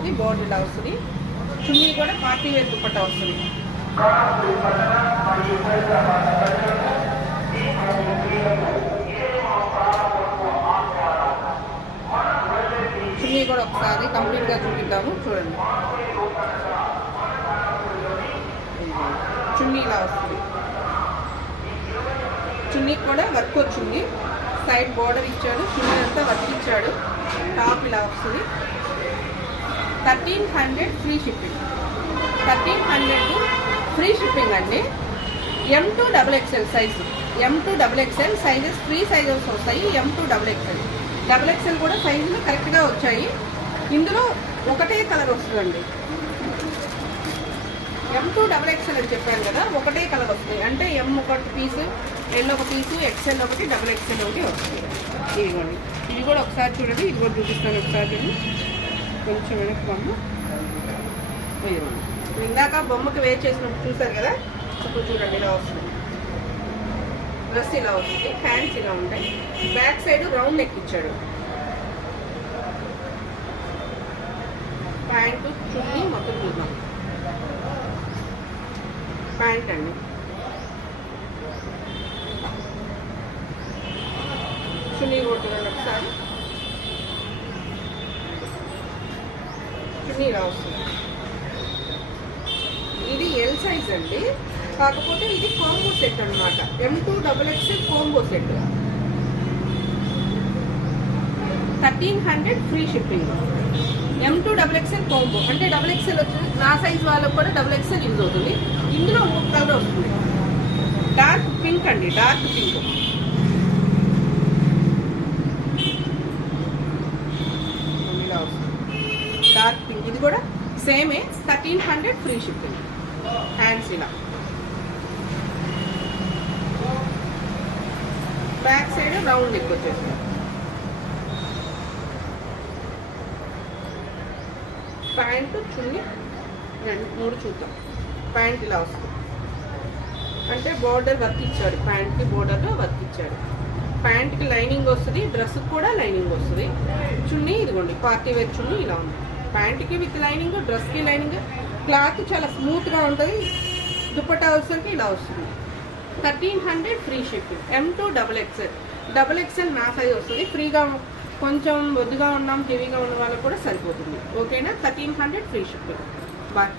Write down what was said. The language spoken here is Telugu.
వస్తుంది, బోర్డర్ ఇలా వస్తుంది. చున్నీ కూడా పార్టీ వేర్ దుపట్టా వస్తుంది. చున్నీ కూడా ఒకసారి కంప్లీట్గా చూపిద్దాము, చూడండి. చున్నీ ఇలా వస్తుంది. చున్నీ కూడా వర్క్ వచ్చింది, సైడ్ బోర్డర్ ఇచ్చాడు, చున్నీ అంతా వర్క్ ఇచ్చాడు. టాప్ ఇలా వస్తుంది. 1300 ఫ్రీ షిప్పింగ్. 1300 ఫ్రీ షిప్పింగ్ అండి. M2 XXL size, M2 XXL sizes free sizes వస్తాయి. M2 XXL, XXL కూడా సైజులు కరెక్ట్గా వచ్చాయి. ఇందులో ఒకటే కలర్ వస్తుందండి. M2 XXL అని చెప్పాను కదా, ఒకటే కలర్ వస్తుంది. అంటే M ఒకటి పీసు, L ఒక పీసు, XL ఒకటి, XXL ఒకటి వస్తుంది. ఇదిగోండి, ఇది కూడా ఒకసారి చూడండి. ఇది కూడా చూపిస్తాను ఒకసారి చూడండి. కొంచెం వెనక్కి బొమ్మ ఇదిగోండి. ఇందాక బొమ్మకి వేర్ చేసినప్పుడు చూసారు కదా, అప్పుడు చూడండి ఇలా వస్తుంది. డ్రెస్ ఇలా వస్తుంది, హ్యాండ్స్ ఇలా ఉంటాయి. బ్యాక్ సైడ్ రౌండ్ నెక్ ఇచ్చాడు. ప్యాంటు చున్నీ మొత్తం చూద్దాం. ప్యాంట్ అండి, చున్నీ కొట్టుకోండి ఒకసారి. చున్నీ ఇలా వస్తుంది. ఇది ఎల్ సైజ్ అండి, కాకపోతే ఇది కాంబో సెట్ అనమాట. M2 XXL combo set. 1300 free shipping. M2 XXL combo అంటే XXL వచ్చింది. నా సైజ్ వాళ్ళకు కూడా XXL యూజ్ అవుతుంది. ఇందులో ఇంకొక కలర్ వస్తుంది, డార్క్ పింక్ అండి, డార్క్ పింక్. ఇలా వస్తుంది డార్క్ పింక్. ఇది కూడా సేమే, 1300 ఫ్రీ షిప్పింగ్. హ్యాండ్స్ ఇలా, బ్యాక్ సైడ్ రౌండ్ నెక్ వచ్చేస్తుంది. ప్యాంటు చున్నీ మూడు చూద్దాం. ప్యాంట్ ఇలా వస్తుంది, అంటే బోర్డర్ వర్క్ ఇచ్చాడు. ప్యాంట్కి బోర్డర్లో వర్క్ ఇచ్చాడు. ప్యాంట్కి లైనింగ్ వస్తుంది, డ్రెస్కి కూడా లైనింగ్ వస్తుంది. చున్నీ ఇదిగోండి, పార్టీ వేర్ చున్నీ ఇలా ఉంది. ప్యాంట్కి విత్ లైనింగ్, డ్రెస్కి లైనింగ్. క్లాత్ చాలా స్మూత్గా ఉంటుంది. దుపట్టా వచ్చేసరికి ఇలా వస్తుంది. 1300 free shipping. M2 XXL. XXL నా సైజ్ వస్తుంది. ఫ్రీగా కొంచెం బొద్దుగా ఉన్నాం, హెవీగా ఉన్న వాళ్ళకి కూడా సరిపోతుంది. ఓకేనా? 1300 ఫ్రీ షిప్పింగ్. బాయ్.